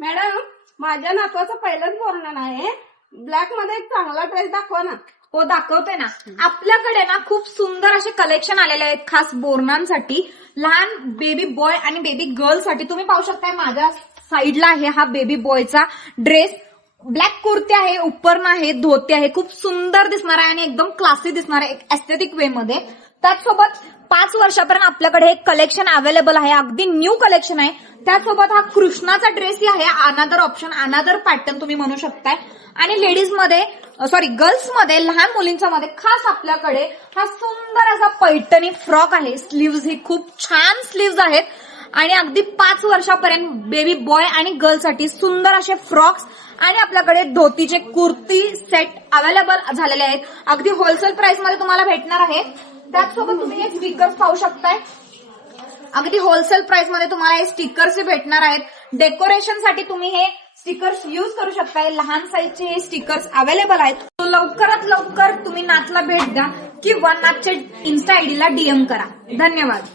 Madam, माझ्या नातवाचं पहिलंच बोर्नन आहे. ब्लॅक मध्ये एक चांगला ड्रेस दाखवा ना. हो दाखवते ना. आपल्याकडे ना खूप सुंदर असे कलेक्शन आलेले आहेत खास बोरणांसाठी, लहान बेबी बॉय आणि बेबी गर्ल साठी. तुम्ही पाहू शकताय माझ्या साईडला आहे हा बेबी बॉयचा ड्रेस. ब्लॅक कुर्ती आहे, उपरण आहे, धोती आहे. खूप सुंदर दिसणार आहे आणि एकदम क्लासी दिसणार आहे एक एस्थेटिक वे मध्ये. त्याचसोबत 5 वर्षापर्यंत आपल्याकडे हे कलेक्शन अवेलेबल आहे, अगदी न्यू कलेक्शन आहे. त्यासोबत हा कृष्णाचा ड्रेसही आहे, अनादर ऑप्शन, अनादर पॅटर्न तुम्ही म्हणू शकताय. आणि लेडीज मध्ये गर्ल्स मध्ये, लहान मुलींच्या मध्ये खास आपल्याकडे हा सुंदर असा पैठणी फ्रॉक आहे. स्लीव्ज ही खूप छान स्लीव्ज आहेत आणि अगदी 5 वर्षापर्यंत बेबी बॉय आणि गर्लसाठी सुंदर असे फ्रॉक्स आणि आपल्याकडे धोतीचे कुर्ती सेट अवेलेबल झालेले आहेत. अगदी होलसेल प्राइस मध्ये तुम्हाला भेटणार आहे. त्याचसोबत तुम्ही हे स्टिकर्स पाहू शकताय, अगदी होलसेल प्राइस मध्ये तुम्हाला हे स्टिकर्स भेटणार आहेत. डेकोरेशनसाठी तुम्ही हे स्टिकर्स यूज करू शकताय. लहान साईजचे हे स्टिकर्स अवेलेबल आहेत. लवकरात लवकर तुम्ही नाथला भेट द्या किंवा नाथच्या इन्स्टा आयडीला डीएम करा. धन्यवाद.